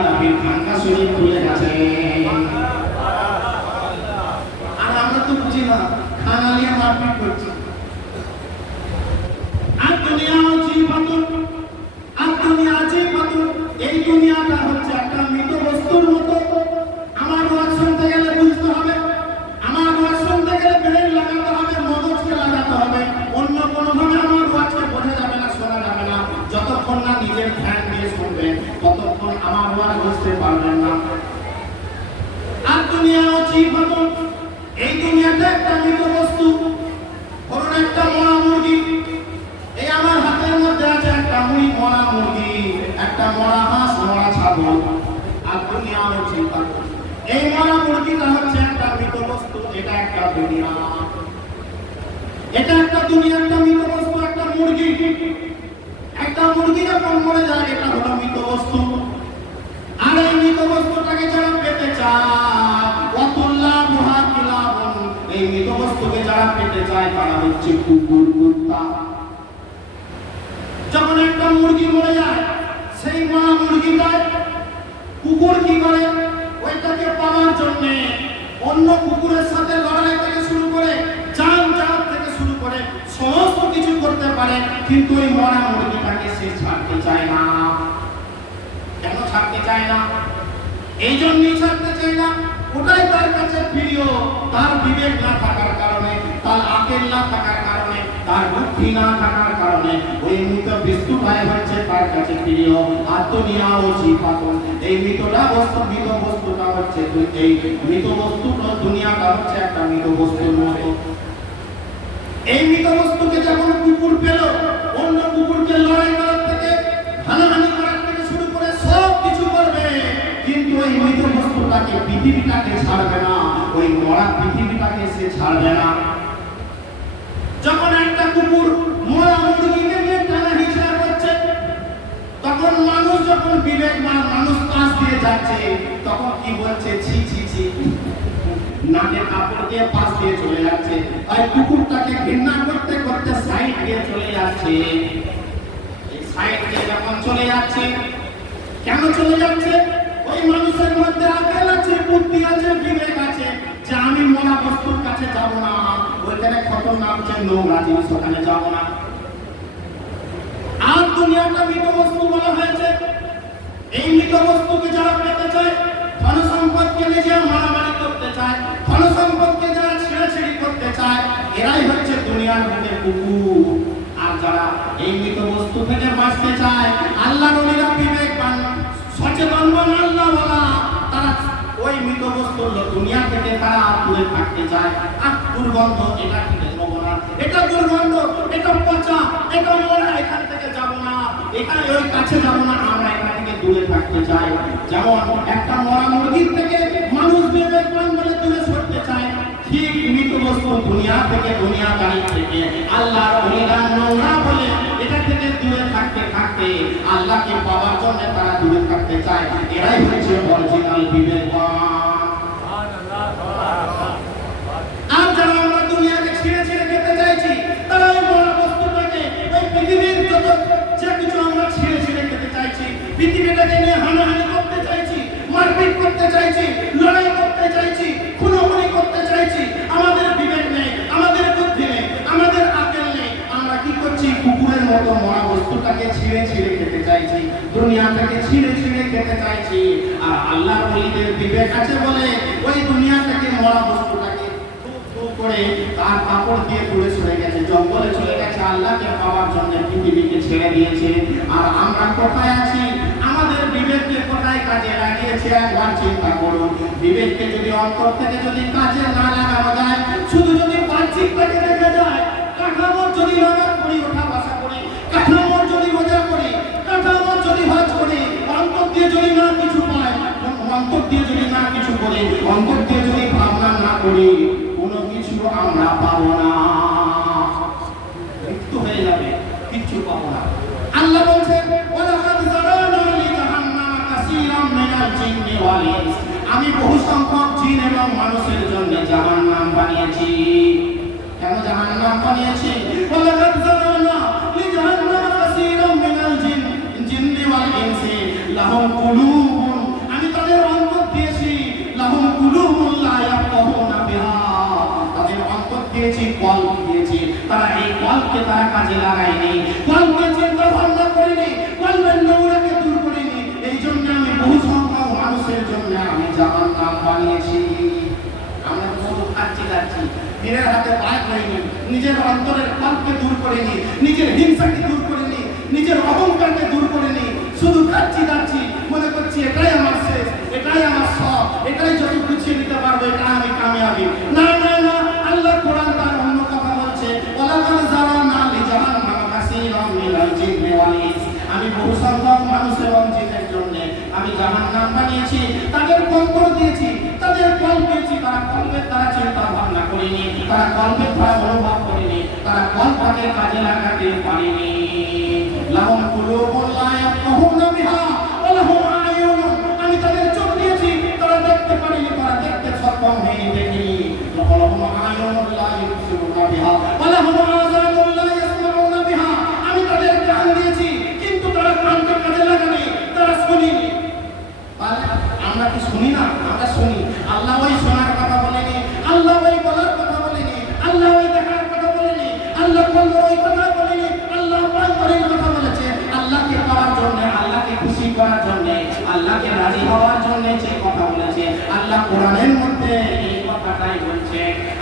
নবীর খানকা শরীফ খুলে গেছে। আর আমরা তো বুঝি না, খানা নিয়ে মারপিট করছি। আর দুনিয়া হচ্ছে পাথর, আর দুনিয়া আছে পাথর। এই দুনিয়াটা হচ্ছে একটা মৃত বস্তুর মতো। আমার ওয়াজ শুনতে গেলে বুঝতে হবে, আমার ওয়াজ শুনতে গেলে ব্রেন লাগাতে হবে, মগজকে লাগাতে হবে। অন্য কোনোভাবে আমার ওয়াজকে বোঝা যাবে না, শোনা যাবে না। যতক্ষণ না নিজের ধ্যান দিয়ে শুনবেন ততক্ষণ আমার ওয়াজ বুঝতে পারবেন না। আর দুনিয়া হচ্ছে পাথর। এই দুনিয়াটা একটা মৃত বস্তু। ধরুন একটা মরা মুরগি, এই আমার হাতের মধ্যে আছে একটা মরা মুরগি, একটা মরা হাঁস, মরা ছাগল। আর দুনিয়া হচ্ছে পাথর। এই মরা মুরগিটা হচ্ছে একটা মৃত বস্তু। এটা একটা দুনিয়া, এটা একটা দুনিয়া, একটা মৃত বস্তু। একটা মুরগি, একটা মুরগি যখন মরে যায় এটা হলো মৃত বস্তু। আর এই মৃত বস্তুটাকে যারা পেতে চায়, ওয়াতুল্লাহ মুহাকিলাবন, এই মৃত বস্তুকে যারা পেতে চায় তারা হচ্ছে কুকুর, কুত্তা। যখন একটা মুরগি মরে যায়, সেই মরা মুরগিটায় কুকুর কি করে, ওইটাকে পাওয়ার জন্য অন্য কুকুরের সাথে লড়াই থেকে শুরু করে জান থেকে শুরু করে সমস্ত কিছু করতে পারে, কিন্তু ওই মরা মুরগিটাকে সে ছাড়তে চায় না। কেন ছাড়তে চায় না? এই জন্যই ছাড়তে চায় না, ওটাই তার কাছে প্রিয়। তার বিবেক না থাকার কারণে, তার আকল না থাকার কারণে, তার বুদ্ধি না থাকার কারণে ওই মৃত বস্তুটাই হচ্ছে তার কাছে প্রিয়। আর দুনিয়া হচ্ছে পাথর। এই মৃতটা বস্তু, মৃত বস্তুটা হচ্ছে, এই মৃত বস্তুটা, দুনিয়াটা হচ্ছে একটা মৃত বস্তুর মতো। এই মৃত বস্তুকে যখন কুকুর পেল, অন্য কুকুরকে লড়াই করার থেকে, হানাহানি করার থেকে শুরু করে সব কিছু করবে, কিন্তু ওই মৃত বস্তুটাকে, পৃথিবীটাকে ছাড়বে না। ওই মরা পৃথিবীটাকে সে ছাড়বে না। যখন একটা কুকুর মরা মুরগিকে নিয়ে টানা হিচড়া করছে, তখন মানুষ, যখন বিবেকবান মানুষ পাশ দিয়ে যাচ্ছে, তখন কি বলছে? ছি ছি ছি, নাকে কাপড় দিয়ে পাশ দিয়ে চলে যাচ্ছে। আর কুকুরটাকে ঘৃণা করতে করতে সাইড দিয়ে চলে যাচ্ছে। এই সাইড দিয়ে যখন চলে যাচ্ছে, কেন চলে যাচ্ছে? ওই মানুষের মধ্যে আকল আছে, বুদ্ধি আছে, বিবেক আছে, যে আমি মরা বস্তুর কাছে যাব না, ওইখানে খতরনাক যে নোংরা জিনিস, ওখানে যাব না। আর দুনিয়াটা মৃত বস্তু বলা হয়েছে। এই মৃত বস্তুকে যারা পেতে চায়, ধন সম্পদকে নিয়ে মারামারি করতে চায়, ধন সম্পদকে যারা ছেড়াছেড়ি করতে চায়, এরাই হচ্ছে দুনিয়ার বুকে কুকুর। আর যারা এই মৃত বস্তু থেকে বাঁচতে চায়, আল্লাহ নবীরা বিবেকবান, সচেতন, আল্লাহওয়ালা, তারা ওই মৃত বস্তুর দুনিয়া থেকে তারা দূরে থাকতে চায়। আর দুর্গন্ধ, এটা থেকে নেবো না, এটা দুর্গন্ধ, এটা পচা, এটা মরা, এখান থেকে যাবো না, এখানে ওই কাছে যাবো না, আমরা এখান থেকে দূরে থাকতে চাই। যেমন একটা মরা মুরগির থেকে মানুষ বিবেকবান বলে দূরে সরতে চায়, ঠিক মৃত বস্তু দুনিয়া থেকে, দুনিয়াদারি থেকে, আল্লাহর অলিদান নোংরা বলে এটা থেকে দূরে থাকতে থাকতে আল্লাহকে পাওয়ার জন্য তারা দূরে থাকতে চায়। এরাই হচ্ছে অরিজিনাল বিবেকবান। আর যারা আমরা দুনিয়াকে ছিঁড়ে ছিঁড়ে খেতে চাইছি, তারা ওই মরা বস্তুটাকে, ওই পৃথিবীর যত যে কিছু আমরা ছিঁড়ে ছিঁড়ে খেতে চাইছি, পৃথিবীটাকে নিয়ে হানাহানি করতে চাইছি, মারপিট করতে চাইছি, লড়াই করতে চাইছি, খুনোখুনি করতে চাইছি, আমাদের বিবেক নেই, আমাদের বুদ্ধি নেই, আমাদের আকল নেই। আমরা কি করছি? কুকুরের মতো মরা বস্তুটাকে ছিঁড়ে ছিঁড়ে খেতে চাইছি, দুনিয়াটাকে ছিঁড়ে ছিঁড়ে খেতে চাইছি। আর আল্লাহর ওলিদের বিবেক আছে বলে ওই দুনিয়াটাকে, মরা বস্তুটাকে করে তার কাপড় দিয়ে দূরে সরে গেছে, জঙ্গলে চলে গেছে, আল্লাহকে পাওয়ার জন্য পৃথিবীকে ছেড়ে দিয়েছে। আর আমরা কোথায় আছি? আমাদের বিবেককে কোথায় কাজে লাগিয়েছে? একবার চিন্তা করুন। বিবেককে যদি অন্তর থেকে যদি কাজে না লাগানো যায়, শুধু যদি বাহ্যিকটাকে দেখা যায়, কাঠামোর যদি নামাজ পড়ি, ওঠা বসা করি, কাঠামোর যদি রোজা করি, কাঠামোর যদি হজ করি, অন্তর দিয়ে যদি না কিছু পাই, অন্তর দিয়ে যদি না কিছু করি, অন্তর দিয়ে যদি ভাবনা না করি, কোনো কিছু আমরা পাবো না, মৃত্যু হয়ে যাবে, কিচ্ছু পাবো না। আল্লাহ বলছে, ওয়ালাকাদ যারানা লিজাহান্নামা কাসীরাম মিনাল জিন্নি ওয়াল ইনস, আমি বহু সংখ্যক জিন এবং মানুষের জন্য জাহান্নাম বানিয়েছি। কেন জাহান্নাম বানিয়েছি? ওয়ালাকাদ যারানা লিজাহান্নামা কাসীরাম মিনাল জিন্নি ওয়াল ইনস লাহুম কুলুবুন কাজে লাগাইনি, কলবে চিন্তা ভাবনা করিনি, কলবের নোংরাকে দূর করিনি। এই জন্য আমি বহু সংখ্যক মানুষের জন্য আমি জাহান্নাম বানিয়েছি। আমরা শুধু খাচ্ছি পীরের হাতে পায়ে হয়নি, নিজের অন্তরের কলকে দূর করিনি, নিজের হিংসাকে দূর করিনি, নিজের অহংকারকে দূর করিনি। শুধু খাচ্ছি মনে করছি এটাই আমার শেষ, এটাই আমার সব, এটাই যত গুছিয়ে নিতে পারবো, এটা আমি কামিয়াবি। না না না, আল্লাহ কোরআন তার অন্য কথা বলছে, ওয়ালাকাদ যারানা লিজাহান্নামা কাসীরাম মিনাল জিন্নি ওয়াল ইনস। আমি বহু সংখ্যক মানুষ এবং জিনের জন্য আমি জাহান্নাম বানিয়েছি, তাদের কল্পনা দিয়েছি, তাদের কল্পেছি, তারা কল্পের তারা চিন্তা ভাবনা করেনি, তারা কল্পের ভয় অনুভব করেনি, তারা কল্পকে কাজে লাগাতে পারেনি। লাহুম কুলুবুন লা ইয়াফকাহুনা বিহা ওয়া লাহুম আ'য়ুনুন। আমি তাদের চোখ দিয়েছি, তারা দেখতে পারেনি, তারা দেখতে সক্ষম হয়নি, দেখিনি। লাহুম আ'য়ুনুন লা ইউবসিরুনা বিহা ওয়া লাহুম আযানুন লা ইয়াসমাউনা বিহা। আমি তাদের কান দিয়েছি, কিন্তু তারা কানকে কাজে লাগায়নি, তারা শুনিনি। আমরা কি শুনি না? আমরা শুনি। আল্লাহ ওই শোনার কথা বলেনি, আল্লাহ ওই বলার কথা বলেনি, আল্লাহ ওই দেখার কথা বলেনি, আল্লাহ কলবের ওই কথা বলেনি, আল্লাহ অন্তরের কথা বলেছে। আল্লাহকে পাওয়ার জন্য, আল্লাহকে খুশি করার জন্য, আল্লাহকে রাজি হওয়ার জন্য যে কথা বলেছে, আল্লাহ কোরআনের মধ্যে এই কথাটাই বলছে।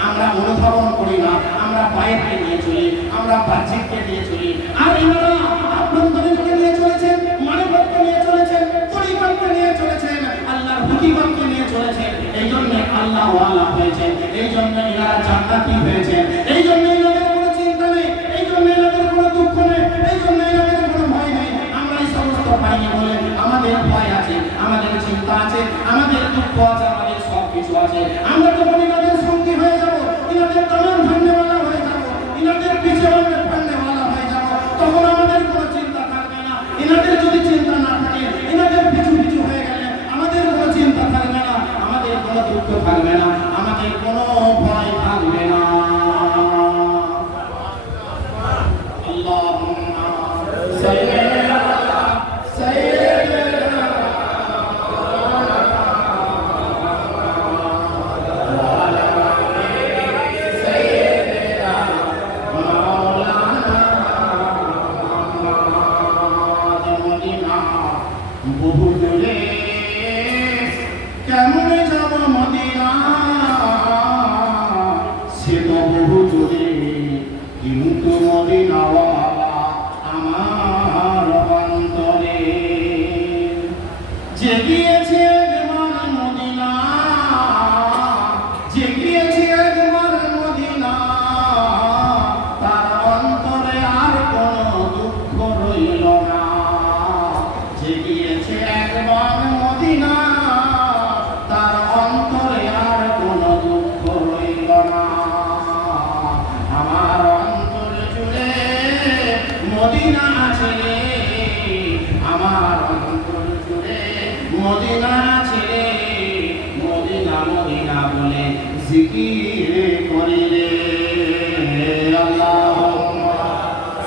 আমরা অনুধাবন করি না, আমরা বাইরকে নিয়ে চলি, আমরা বাহ্যিককে নিয়ে চলি। আর এনারা আভ্যন্তরীণকে নিয়ে চলেছেন, মানবকে নিয়ে চলেছেন, পরিকল্পনা নিয়ে চলেছেন, আল্লাহর হুকুমকে নিয়ে চলেছেন। এই জন্য আল্লাহ ওয়ালা হয়েছেন, এই জন্য এনারা জান্নাতি হয়েছেন, এই জন্য এনাদের কোনো চিন্তা নেই, এই জন্য এনাদের কোনো দুঃখ নেই, এই জন্য এনাদের কোনো ভয় নেই। আমরা এই সমস্ত পাইনি বলে আমাদের ভয় আছে, আমাদের চিন্তা আছে, আমাদের দুঃখ আছে, আমাদের সব কিছু আছে। আমরা যখন এনাদের সঙ্গী হয়ে যাব, এনাদের তামাম ধন্যবাদ হয়ে যাব, এনাদের পিছিয়ে আমাদের ধন্যবাদ হয়ে যাব, তখন আমাদের কোনো চিন্তা থাকবে না। এনাদের যদি চিন্তা না থাকে, এনাদের পিছু পিছু হয়ে গেলে আমাদের কোনো চিন্তা থাকবে না, আমাদের কোনো দুঃখ থাকবে না, আমাদের কোনো ভয় থাকবে না। আল্লাহুম্মা সাল্লি আলা সাইয়্যিদিনা ওয়া আলা আলি সাইয়্যিদিনা মাওলানা মদিনা। বহু দূরে কেমনে যাব মদিনা, সে তো বহু দূরে, কিন্তু মদিনাওয়ালা আমার অন্তরে। যে গিয়েছে একবার মদিনা, যে গিয়েছে একবার মদিনা, তার অন্তরে আর কোনো দুঃখ রইল না। যে গিয়েছে একবার মদিনা, তার অন্তরে আর কোনো দুঃখ রইল না। আমার অন্তর জুড়ে মদিনা আছে রে, আমার অন্তর জুড়ে মদিনা আছে রে। মদিনা মদিনা বলে জিকির করি রে। আল্লাহুম্মা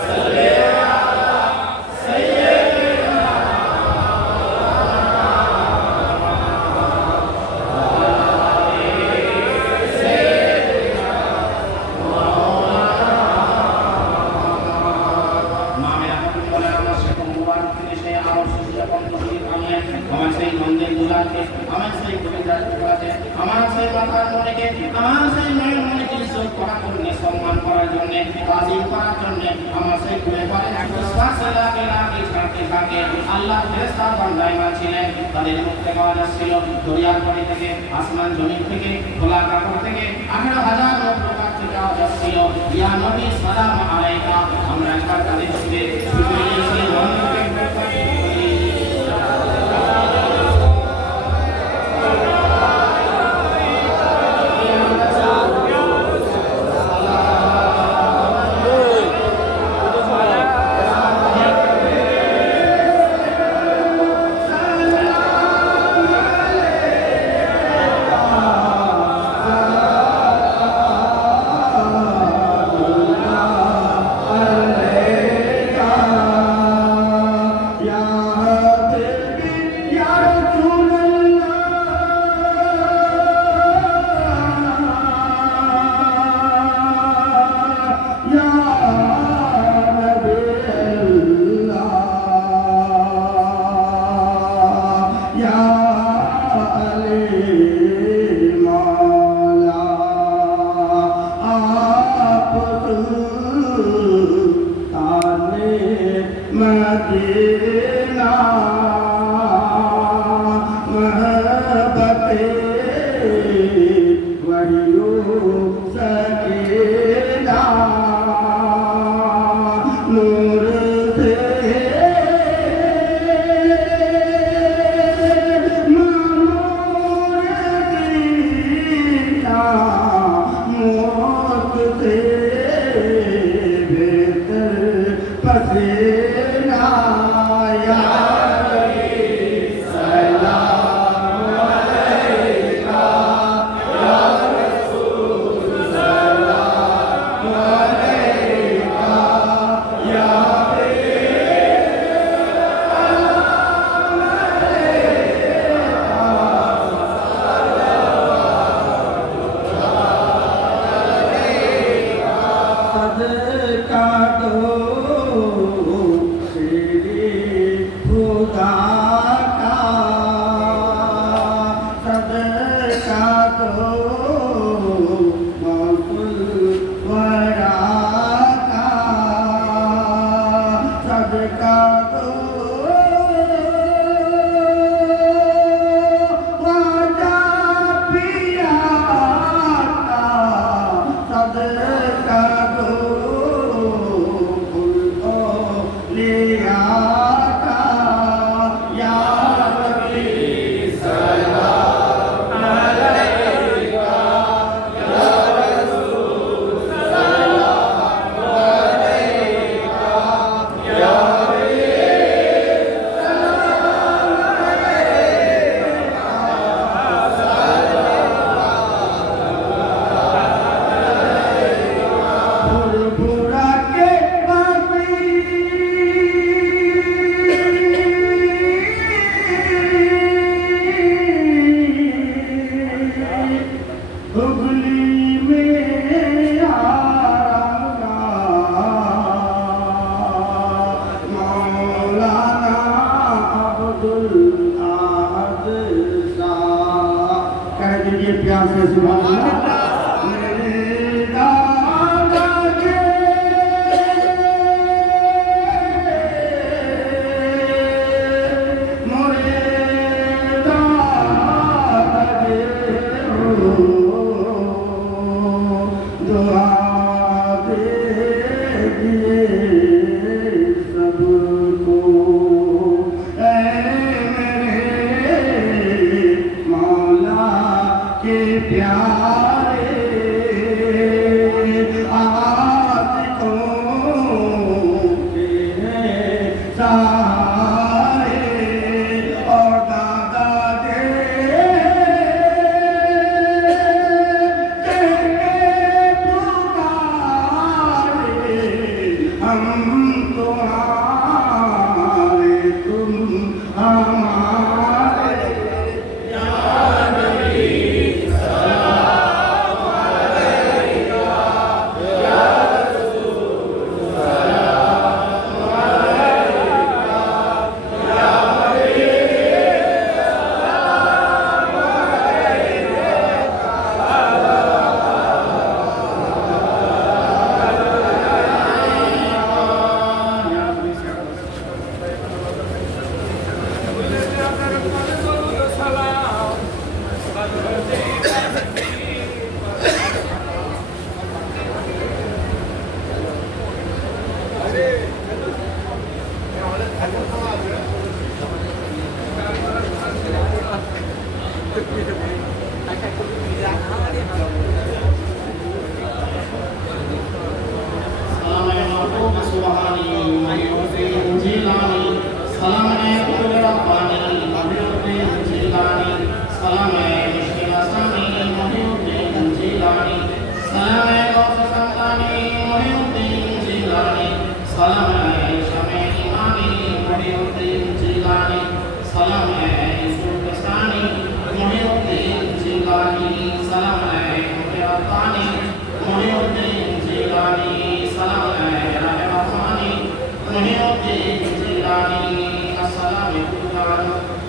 সাল্লি আলা সাইয়্যিদিনা আমার সেই মন্দির গুলাকে, আমার সেই কবিতা গুলাকে, আমার সেই মাথার মনেকে, আমার সেই নয়ন মনেকে ইজ্জত করার জন্য, সম্মান করার জন্য, তাজিম করার জন্য, আমার সেই ঘুরে পড়ে শ্বাস লাগে লাগে ছাড়তে থাকে। আল্লাহ ফেরেশতা বান্দায় ছিলেন, তাদের মুখে পাওয়া যাচ্ছিল দরিয়ার পানি থেকে, আসমান জমিন থেকে, খোলা কাপড় থেকে, 18,000 প্রকার থেকে আওয়াজ আসছিল, ইয়া নবী সালাম আলাইকা। আমরা একবার তাদের ছুটে ছুটে গিয়েছি মন্দিরকে। Ya या अली मौला आप सुल्ताने मदीना महबते वहियो सकीना नूर से मामूर दीना मौत से बेहतर पसीना या सदका दो तेरे खुदा का सदका दो मौसुल वरा का सदका दो वाजा पिया का सदका लिया का या नबी सलाम अलैका या रसूल सलाम अलैका या बुरा के हुगली में आऊंगा मौलाना अब्दुल अहद शाह कह दीजिए प्यार से सुभान अल्लाह मेरे दादा के मोरे दादा के दुआ दीजिए सबको ऐ मेरे मौला के प्यारे आशिकों के सहारे और दादा हम तुम्हारे तुम हमारे या नबी सलाम अलैका या रसूल सलाम अलैका या हबीब सलाम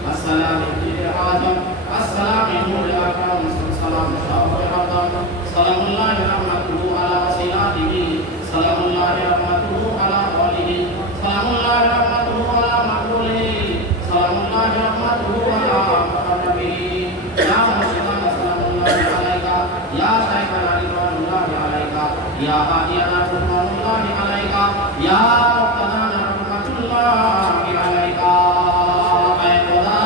Assalamualaikum. নির্বাচন আসসালামু আলাইকুম সালাম শাহরাতান সালামুল্লাহি রাহমাতুহু আলা ওয়াসিলাতিহি সালামুল্লাহি রাহমাতুহু আলা ওয়ালিহি সালামুল্লাহি রাহমাতুহু আলা মাকুলিহি সালামুল্লাহি রাহমাতুহু আলা মুহাম্মাদিহি ইয়া মুসলিমান সালামুল্লাহি আলাইকা ইয়া শাইখানা রিদওয়ানুল্লাহি আলাইকা ইয়া হাদিয়ানা রিদওয়ানুল্লাহি আলাইকা ইয়া মুqtadana rahmatullahi alayka ay khuda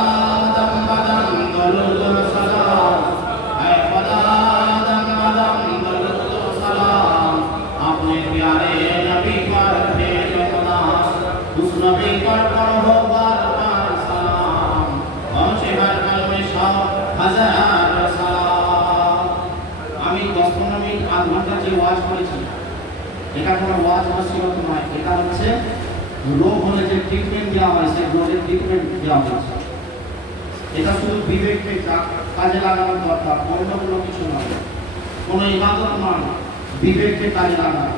dam badam durud salam ay khuda dam badam durud salam apne pyare nabi par bhej khuda us nabi par padho bar bar salam paunche har kal mein shah hazar salam ami 10-15 minute আধ ঘন্টা যে ওয়াজ করেছি এটা কোনো ওয়াজ নসিহত নয়, এটা হচ্ছে রোগ হলে যে ট্রিটমেন্ট দেওয়া হয় সেই রোগের ট্রিটমেন্ট দেওয়া হচ্ছে। এটা শুধু বিবেককে কাজে লাগানোর দরকার, অন্য কোনো কিছু নয়, কোনো ইবাদত নয়, বিবেককে কাজে লাগানো।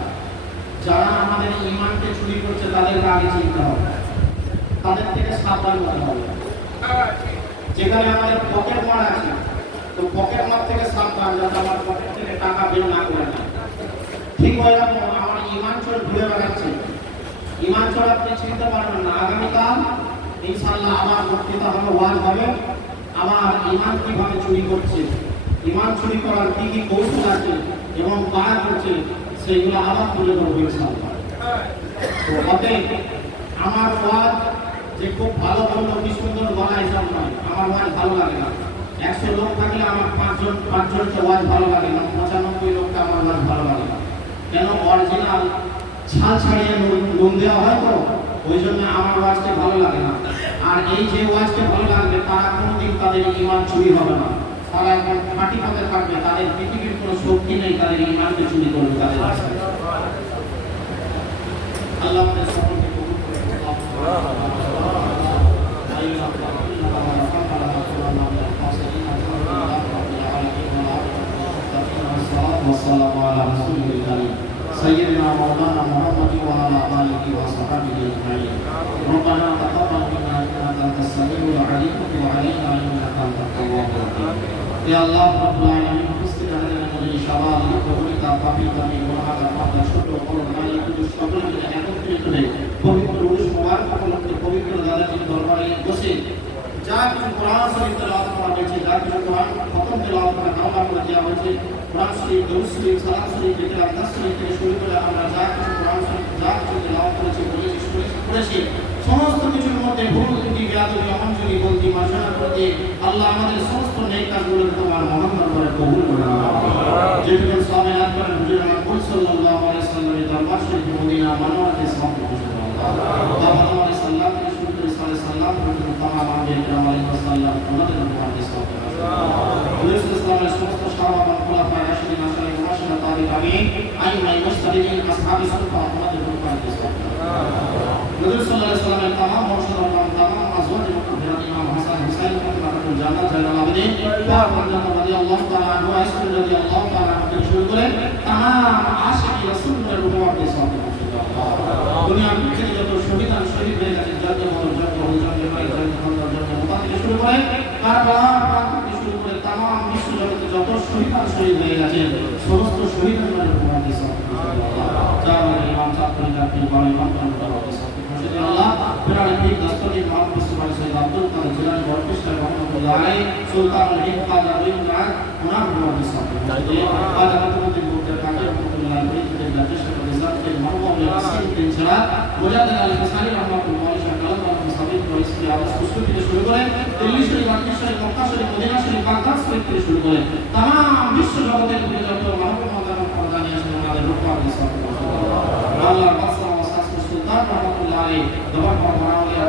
যারা আমাদের ইমানকে চুরি করছে তাদেরকে আগে চিনতে হবে, তাদের থেকে সাবধান হতে হবে। যেখানে আমাদের পকেট মার আছে তো পকেট মার থেকে সাবধান, যাতে আমার পকেট থেকে টাকা বের না করে না। ঠিক হয়ে যাবো আমার ইমান চোর ঘুরে বেড়াচ্ছে, ইমান চোর আপনি চিনতে পারবেন না। আগামীকাল ইনশাআল্লাহ আমার বক্তৃতা হবে, ওয়াজ হবে, আমার ইমান কিভাবে চুরি করছে, ইমান চুরি করার কি কি কৌশল আছে এবং কারা করছে সেইগুলো আবার তুলে ধরবো ইনশাআল্লাহ। তো অতএব আমার ওয়াজ যে খুব ভালো বললো কি সুন্দর বলা এসব নয়, আমার ওয়াজ ভালো লাগে না। 100 লোক থাকলে আমার পাঁচজনকে ওয়াজ ভালো লাগে না, 95 লোককে আমার ওয়াজ ভালো লাগে না। কেন? অরিজিনাল ছাল ছাড়িয়ে নুন দেওয়া হয় তো, ওই জন্য আমার ওয়াজকে ভালো লাগে না। আর এই যে ওয়াজকে ভালো লাগবে তারা কোনোদিন তাদের ইমান চুরি হবে না, তারা একদম খাঁটি পথে থাকবে, তাদের পৃথিবীর কোনো শক্তি নেই তাদের ইমানকে চুরি করবে তাদের রাস্তায়। আল্লাহ আমাদের সকলকে কবুল করে والسلام على رسوله الكريم سيدنا مولانا محمد وعلى آله وصحبه أجمعين ربنا تقبل منا إنك أنت السميع العليم وتب علينا إنك أنت التواب الرحيم يا الله رب العالمين উপস্থিত আমাদের মধ্যে সবার কবিতা পাপী দামি গুনাহগার পাপা ছোট বড় নারী পুরুষ সকলকে একত্রিত হয়ে পবিত্র উরুস মুবারক উপলক্ষে পবিত্র দাদাজির দরবারে বসে যা কিছু কোরআন শরীফ তেলাওয়াত করা হয়েছে, যা কিছু কোরআন খতম তেলাওয়াত করে কালাম করে দেওয়া হয়েছে, কোরআন শরীফ, দরুদ শরীফ, সালাত শরীফ, জিকির আজকার শরীফ থেকে শুরু করে আমরা যা কিছু কোরআন শরীফ যা কিছু তেলাওয়াত করেছি করেছি সমস্ত কিছুর মধ্যে ভুল ত্রুটি বেয়াদবি অমনোযোগী বলতি মার্জনা করতে আল্লাহ আমাদের সমস্ত নেক কাজগুলো তোমার মহান দরবারে কবুল করে নাও। যেটুকু সওয়াবে লাভ করেন হুজুর রাসূল সাল্লাল্লাহু আলাইহি ওয়াসাল্লামের দরবার শরীফ মদিনা মনোয়ারাতে সওয়াব পৌঁছে দাও। বাবা আমাদের সাল্লাল্লাহু আলাইহি ওয়াসাল্লাম পর্যন্ত তামাম আমাদের ইকরাম আলাইহি ওয়াসাল্লাম ওনাদের দরবারে সওয়াব হুজুর ইসলামের সমস্ত সাহাবা খোলাফায়ে রাশিদিন আশরাফে মুবাশশিরিন তাবিঈন আইমায়ে মুস্তাহিদিন আসহাবে সুফা ওনাদের দরবারে সওয়াব হুজুর সাল্লাল্লাহু আলাইহি ওয়াসাল্লামের তামাম মুর্শিদান তামাম আজওয়াজ মুতাহহিরাত ইমাম হাসান হুসাইন রাদিয়াল্লাহু জান্নাত জান্নাতুল আবিদিন ফারজান রাদিয়াল্লাহু তাআলা আনহু আয়েশা রাদিয়াল্লাহু তাআলা আনহা থেকে শুরু করে তামাম আশিকি রাসূলের দরবারে সওয়াব দুনিয়ার পৃথিবীতে যত শহীদ হয়ে গেছে জাতীয় থেকে শুরু করে কারবালার প্রান্ত থেকে শুরু করে তামাম বিশ্ব জগতে যত শহীদ হয়ে গেছে সমস্ত শহীদের দরবারে সওয়াব যারা ইমাম ছাত্র জাতি বড় ইমাম দরবারে সওয়াব আল্লাহ প্রাণী ঠিক দস্তগীর মুহাম্মদ সুবহানাহু ওয়া তাআলা আব্দুল কাদের জিলানী বরকশাহ রহমাতুল্লাহ আলাইহি সুলতানুল হিন্দ কাজা বিন নাজ ওনার দরবারে সওয়াব কাজা মতমুদ্দিন বুরদা কাজী রহমাতুল্লাহ আলাইহি থেকে চেষ্টা করে জাতকে মাহবুব ইয়াসিন বিন সালাত মুজাদ্দিদ আল হাসানি রহমাতুল্লাহ আলাইহি কালাম মুসাবিক ও ইসলামী আদর্শ কুতুব থেকে শুরু করে দিল্লি শরীফ, মক্কা শরীফ, মক্কা শরীফ, মদিনা শরীফ, বাগদাদ শরীফ থেকে শুরু করে তামাম বিশ্ব জগতের যত মাহবুব মাদান পর্দা নিয়ে আসেন আমাদের রূপবান সওয়াব আল্লাহ বাদশাহ সুলতান রহমাতুল্লাহ আলাইহি দরবার মাওলানা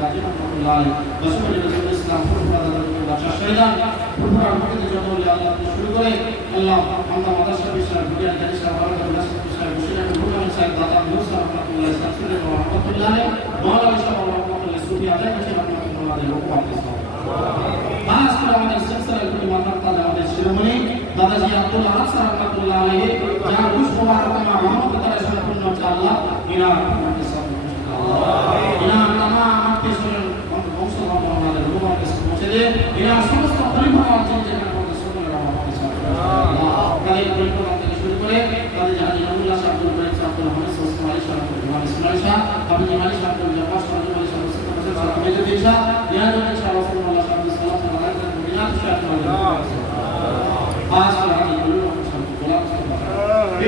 গাজী রহমাতুল্লাহ আলাইহি বসুল ইসলাম ফুরফুরা দাদুল্লাহ শাহশাইদান ফুরফুরা মুক্তিতে যত আল্লাহ শুরু করে আল্লাহ আমরা মাদ্রাসা বিষয় বিজ্ঞান জানিসা বারাকাতুল্লাহ বিষয় বিষয় রুমান সাহেব দাদা মুসা রহমাতুল্লাহ সাকসিদে রহমাতুল্লাহ আলাইহি মাওলানা শাহ রহমাতুল্লাহ সুফি আজাদ হোসেন রহমাতুল্লাহ আলাইহি রূপবান খাস করে আমাদের সিলসিলার প্রতি মানবতা আমাদের শিরোমণি দাদাজি আব্দুল হাসান রহমাতুল্লাহ আলাইহি যার রূহ মুবারক আমার রহমতের দ্বারা সম্পূর্ণ হচ্ছে আল্লাহ ইনার ইনার তামাম আত্মীয় স্বজন বংশ আমাদের রূহ মুর্শিদে এরা সমস্ত পরিবার যিনি যেখানে পড়তে সকলের রহমতে আল্লাহ তাদের পরিবার থেকে শুরু করে তাদের জাহাজি নবুল্লাহ শাহ আব্দুল করিম শাহ আব্দুল হামিদ ওসমান শাহ আব্দুল ইসমাইল শাহ আব্দুল জামালি শাহ আব্দুল জব্বার শাহ আব্দুল শাহ মুস্তাফা শাহ মেজুদ্দিন শাহ নিয়াজুদ্দিন শাহ রাসূলুল্লাহ শাহ আব্দুল সালাম শাহ আলাইহি মুমিনাত শাহ পাঁচ রাজি বলুন শাহ গোলাম শাহ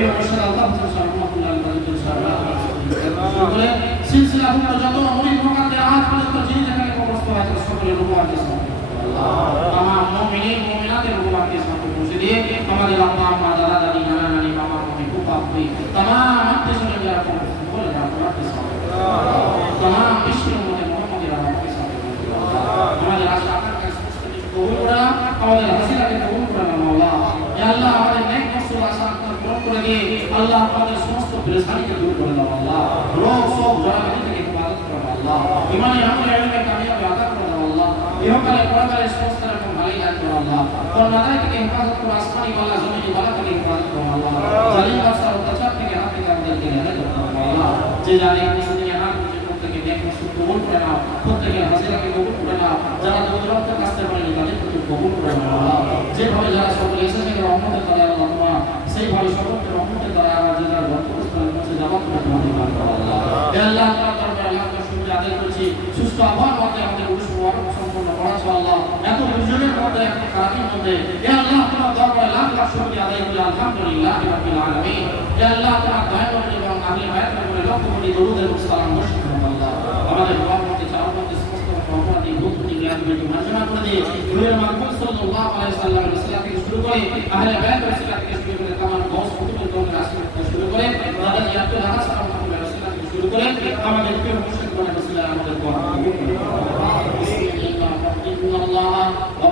মুর্শিদ আল্লাহ শাহ রহমাতুল্লাহ আলাইহি শাহ বলে সিলসিলা হুকুম যত মুরিদ মুকাদ্দে আজ পর্যন্ত যিনি যেখানে কবরস্থ আছে সকলের রুহাকে তামাম মুমিনিন মুমিনাতের রুহাকে সাথে পৌঁছে দিয়ে আমাদের আব্বা আম্মা দাদা দাদি নানা নানি মামা মামি ফুফা ফুফি তামাম আত্মীয়স্বজন যারা কবরস্থ বলে যারা রুহাকে সাথে তামাম বিশ্বের মধ্যে মুহাম্মদের রহমতের সাথে আমাদের আশা আকাঙ্ক্ষা সমস্ত কিছু কবুল করা আমাদের হাসিলাকে কবুল করা মাওলা ইয়া আল্লাহ আমাদের নেক মকসুদ আশা আকাঙ্ক্ষা পূরণ করে দিয়ে আল্লাহ আমাদের সমস্ত পেরেশানিকে দূর করে দাও আল্লাহ রোগ সব জড়াবি থেকে হেফাজত করো আল্লাহ ইমানি আমলে ইলমে কামিয়াবি আতা করো আল্লাহ ইহকালে পরকালে সমস্ত রকম ভালো দান করো আল্লাহ কোন মাদায় থেকে হেফাজত করো আসমানি ওয়ালা জমিনি ওয়ালা থেকে হেফাজত করো আল্লাহ জালিম বাদশার অত্যাচার থেকে হাত থেকে আমাদেরকে হেফাজত করো আল্লাহ যে জালিম মুসলিম হাত থেকে প্রত্যেকে নেক মকসুদ কবুল করে নাও প্রত্যেকের হাজিরাকে কবুল করে নাও যারা দৌলতে কাজতে পারেনি তাদের প্রতি কবুল করে নাও আল্লাহ যেভাবে যারা সকলে এসেছে রহমতের দ্বারা আল্লাহ তোমার সেইভাবে সকলকে রহমতের দ্বারা আমার যে যার গন্তব্যস্থলে পৌঁছে যাওয়ার তোমাদের দান করো আল্লাহ হে আল্লাহ তোমার দরবারে লাখ লাখ শুকরিয়া আদায় করছি সুস্থ আবহাওয়ার মধ্যে আমাদের উরুস মুবারক সম্পন্ন করাছো আল্লাহ এত দুর্যোগের মধ্যে এত খারাপের মধ্যে হে আল্লাহ তোমার দরবারে লাখ লাখ শুকরিয়া আদায় করি আলহামদুলিল্লাহ রাব্বিল আলামিন হে আল্লাহ তোমার দয়া করে এবং আহলে বায়াত করে লক্ষ কোটি দরুদ এবং সালাম বর্ষিত করো আল্লাহ আমাদের দোয়ার মধ্যে চাওয়ার মধ্যে সমস্ত অপরাধী ভুলত্রুটি জ্ঞানকে মার্জনা করে দিয়ে নবী মুহাম্মদ সাল্লাল্লাহু আলাইহি ওয়াসাল্লামের রাসূল থেকে শুরু করে আহলে বায়াত রাসূল থেকে শুরু করে তামাম গৌস কুতুবের দরুদ রাসূল থেকে শুরু করে দাদা ইয়াতুল হাসান রাহমাতুল্লাহ রাসূল থেকে শুরু করে আমাদের প্রিয় মুর্শিদ বলে রাসূল আমাদের দোয়া কবুল করুন বিসমিল্লাহির রহমানির রহিম